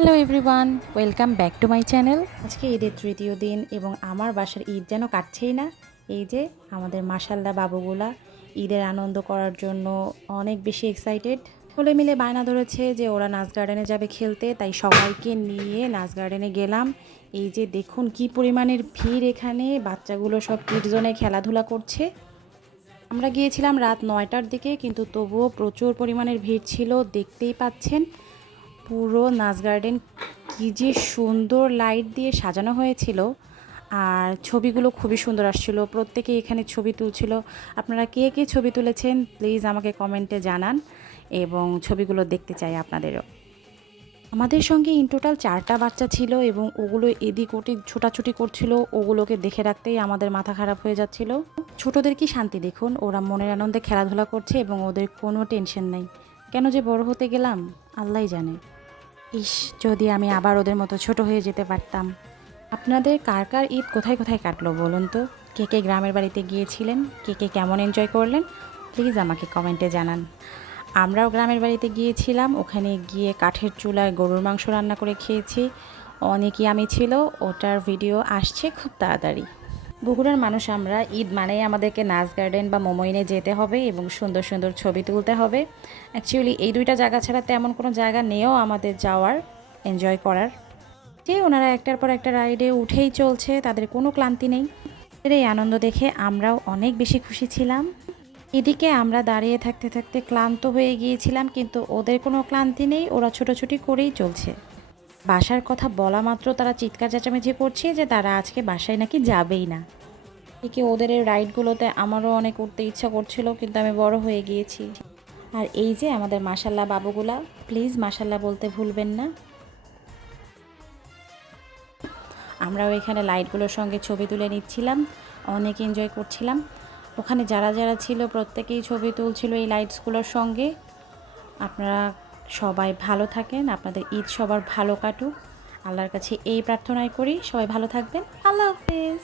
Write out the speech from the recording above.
Hello everyone, welcome back to my channel. আজকে ঈদের তৃতীয় দিন এবং আমার বাসার ঈদ যেন কাটছেই না। এই যে আমাদের মাশাল্লাহ বাবুগুলা ঈদের আনন্দ করার জন্য অনেক বেশি এক্সাইটেড। সকলে মিলে বায়না ধরেছে যে ওরা নাচ গার্ডেনে যাবে খেলতে, তাই সবাইকে নিয়ে নাচ গার্ডেনে গেলাম। এই যে দেখুন কি পরিমাণের ভিড় এখানে, বাচ্চাগুলো সব কিড জোনে খেলাধুলা করছে। আমরা গিয়েছিলাম রাত 9টার দিকে, কিন্তু তবুও প্রচুর পরিমাণের ভিড় ছিল, দেখতেই পাচ্ছেন। পুরো নাচ গার্ডেন কী যে সুন্দর লাইট দিয়ে সাজানো হয়েছিল, আর ছবিগুলো খুবই সুন্দর আসছিল। প্রত্যেকেই এখানে ছবি তুলছিল। আপনারা কে কে ছবি তুলেছেন প্লিজ আমাকে কমেন্টে জানান, এবং ছবিগুলো দেখতে চাই আপনাদেরও। আমাদের সঙ্গে ইন টোটাল 4টা বাচ্চা ছিল এবং ওগুলো এদিক ওদিক ছোটাছুটি করছিল। ওগুলোকে দেখে রাখতেই আমাদের মাথা খারাপ হয়ে যাচ্ছিল। ছোটদের কি শান্তি দেখুন, ওরা মনের আনন্দে খেলাধুলা করছে এবং ওদের কোনো টেনশন নেই। কেন যে বড় হতে গেলাম আল্লাহই জানে। ইস, যদি আমি আবার ওদের মতো ছোট হয়ে যেতে পারতাম। আপনাদের কার কার ঈদ কোথায় কোথায় কাটলো বলুন তো? কে কে গ্রামের বাড়িতে গিয়েছিলেন, কে কে কেমন এনজয় করলেন প্লিজ আমাকে কমেন্টে জানান। আমরাও গ্রামের বাড়িতে গিয়েছিলাম, ওখানে গিয়ে কাঠের চুলায় গরুর মাংস রান্না করে খেয়েছি। অনেকই আমি ছিল, ওটার ভিডিও আসছে খুব তাড়াতাড়ি। বগুড়ার মানুষ আমরা, ঈদ মানেই আমাদেরকে নাচ গার্ডেন বা মোমোইনে যেতে হবে এবং সুন্দর সুন্দর ছবি তুলতে হবে। অ্যাকচুয়ালি এই দুইটা জায়গা ছাড়া তেমন কোনো জায়গা নেও আমাদের যাওয়ার, এনজয় করার। যে ওনারা একটার পর একটা রাইডে উঠেই চলছে, তাদের কোনো ক্লান্তি নেই। এদের এই আনন্দ দেখে আমরাও অনেক বেশি খুশি ছিলাম। এদিকে আমরা দাঁড়িয়ে থাকতে থাকতে ক্লান্ত হয়ে গিয়েছিলাম, কিন্তু ওদের কোনো ক্লান্তি নেই, ওরা ছোটাছুটি করেই চলছে। বাসার কথা বলা মাত্র তারা চিৎকার চেঁচামেচি করছে যে তারা আজকে বাসায় নাকি যাবেই না। একে ওদের এই রাইডগুলোতে আমারও অনেক উঠতে ইচ্ছা করছিল, কিন্তু আমি বড় হয়ে গিয়েছি। আর এই যে আমাদের মাশাল্লাহ বাবুগুলা, প্লিজ মাশাল্লাহ বলতে ভুলবেন না। আমরাও এখানে লাইটগুলোর সঙ্গে ছবি তুলে নিচ্ছিলাম, অনেক এনজয় করছিলাম। ওখানে যারা যারা ছিল প্রত্যেকেই ছবি তুলছিল এই লাইটসগুলোর সঙ্গে। আপনারা সবাই ভালো থাকেন, আপনাদের ঈদ সবার ভালো কাটুক। আল্লাহর কাছে এই প্রার্থনাই করি, সবাই ভালো থাকবেন। আল্লাহ হাফেজ।